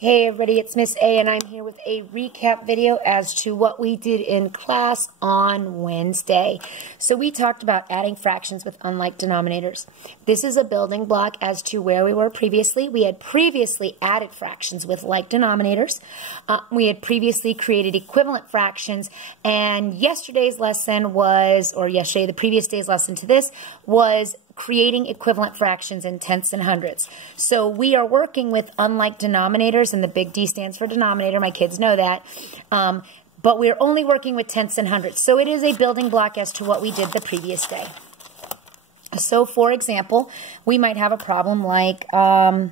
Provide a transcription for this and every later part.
Hey everybody, it's Miss A and I'm here with a recap video as to what we did in class on Wednesday. So we talked about adding fractions with unlike denominators. This is a building block as to where we were previously. We had previously added fractions with like denominators. We had previously created equivalent fractions, and yesterday's lesson was, or yesterday, the previous day's lesson to this was creating equivalent fractions in tenths and hundredths. So we are working with unlike denominators, and the big D stands for denominator. My kids know that. But we're only working with tenths and hundredths. So it is a building block as to what we did the previous day. So for example, we might have a problem like all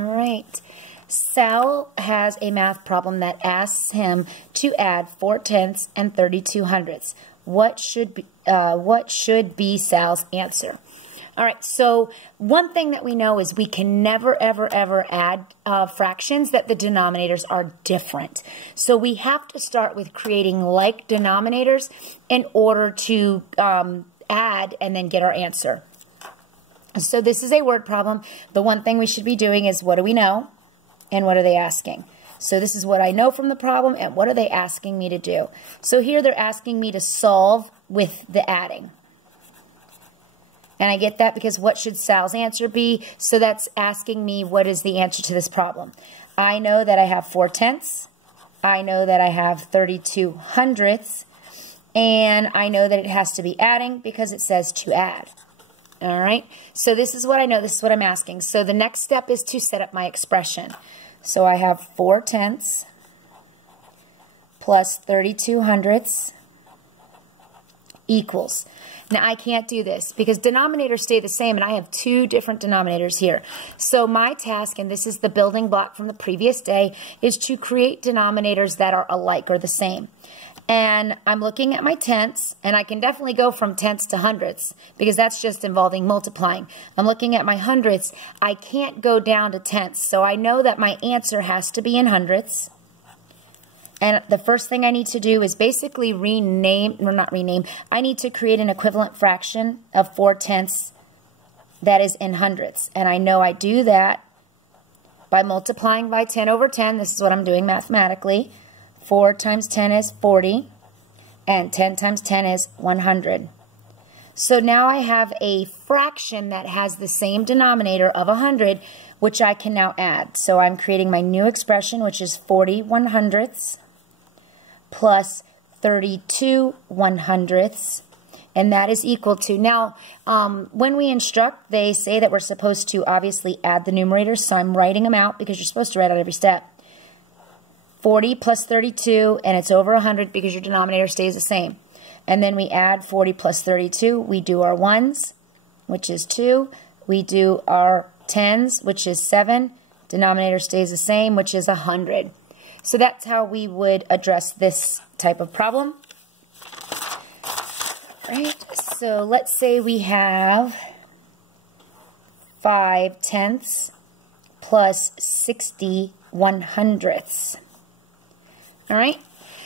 right. Sal has a math problem that asks him to add 4/10 and 32 hundredths. What should be Sal's answer? All right, so one thing that we know is we can never, ever, ever add fractions that the denominators are different. So we have to start with creating like denominators in order to add and then get our answer. So this is a word problem. The one thing we should be doing is, what do we know and what are they asking? So this is what I know from the problem and what are they asking me to do? So here they're asking me to solve with the adding. And I get that because what should Sal's answer be? So that's asking me what is the answer to this problem. I know that I have 4/10. I know that I have 32 hundredths. And I know that it has to be adding because it says to add. All right, so this is what I know, this is what I'm asking. So the next step is to set up my expression. So I have 4/10 plus 32 hundredths equals. Now I can't do this because denominators stay the same and I have two different denominators here. So my task, and this is the building block from the previous day, is to create denominators that are alike or the same. And I'm looking at my tenths, and I can definitely go from tenths to hundredths because that's just involving multiplying. I'm looking at my hundredths. I can't go down to tenths, so I know that my answer has to be in hundredths. And the first thing I need to do is basically I need to create an equivalent fraction of 4/10 that is in hundredths. And I know I do that by multiplying by 10 over 10. This is what I'm doing mathematically. 4 times 10 is 40, and 10 times 10 is 100. So now I have a fraction that has the same denominator of 100, which I can now add. So I'm creating my new expression, which is 40 100ths plus 32 100ths, and that is equal to, now when we instruct, they say that we're supposed to obviously add the numerators, so I'm writing them out because you're supposed to write out every step. 40 plus 32, and it's over 100 because your denominator stays the same. And then we add 40 plus 32. We do our 1s, which is 2. We do our 10s, which is 7. Denominator stays the same, which is 100. So that's how we would address this type of problem. Right? So let's say we have 5/10 plus 60 100ths. All right,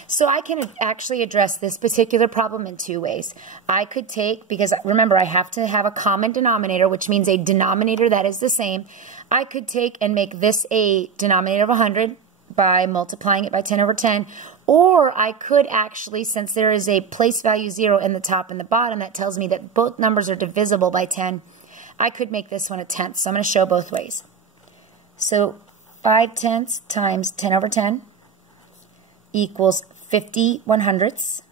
so I can actually address this particular problem in two ways. I could take, because remember I have to have a common denominator, which means a denominator that is the same. I could take and make this a denominator of 100 by multiplying it by 10 over 10, or I could actually, since there is a place value 0 in the top and the bottom that tells me that both numbers are divisible by 10, I could make this one a tenth. So I'm going to show both ways. So 5/10 times 10 over 10 equals 50 100ths.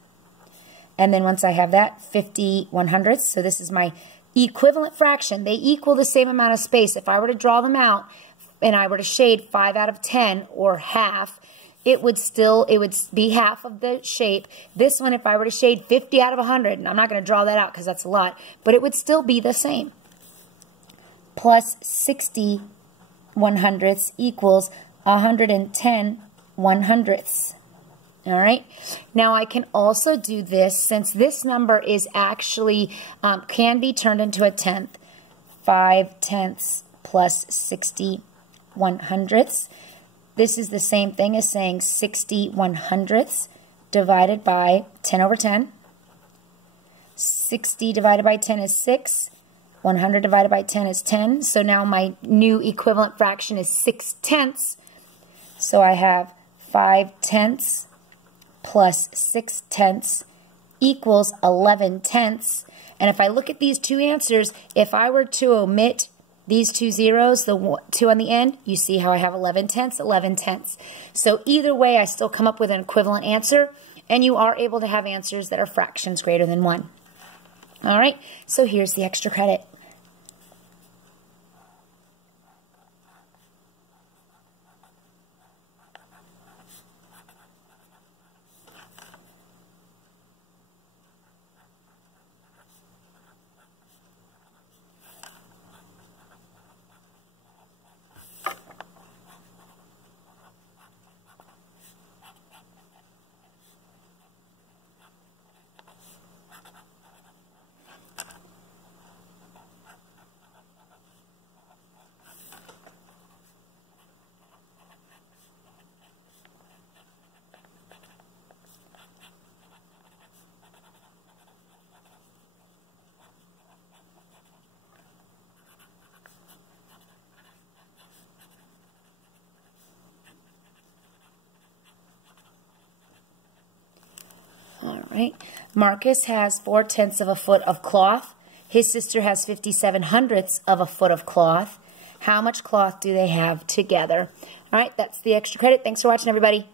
And then once I have that, 50 100ths. So this is my equivalent fraction. They equal the same amount of space. If I were to draw them out, and I were to shade 5 out of 10 or half, it would be half of the shape. This one, if I were to shade 50 out of 100, and I'm not going to draw that out because that's a lot, but it would still be the same. Plus 60 100ths equals 110 100ths. All right. Now I can also do this, since this number is actually, can be turned into a tenth. 5/10 plus 60 100ths. This is the same thing as saying 60 100ths divided by 10 over 10. 60 divided by 10 is 6. 100 divided by 10 is 10. So now my new equivalent fraction is 6/10. So I have 5/10 plus 6/10 equals 11/10. And if I look at these two answers, if I were to omit these two zeros, the 2 on the end, you see how I have 11/10, 11/10. So either way, I still come up with an equivalent answer, and you are able to have answers that are fractions greater than 1. All right, so here's the extra credit. All right. Marcus has 4/10 of a foot of cloth. His sister has 57 hundredths of a foot of cloth. How much cloth do they have together? All right, that's the extra credit. Thanks for watching, everybody.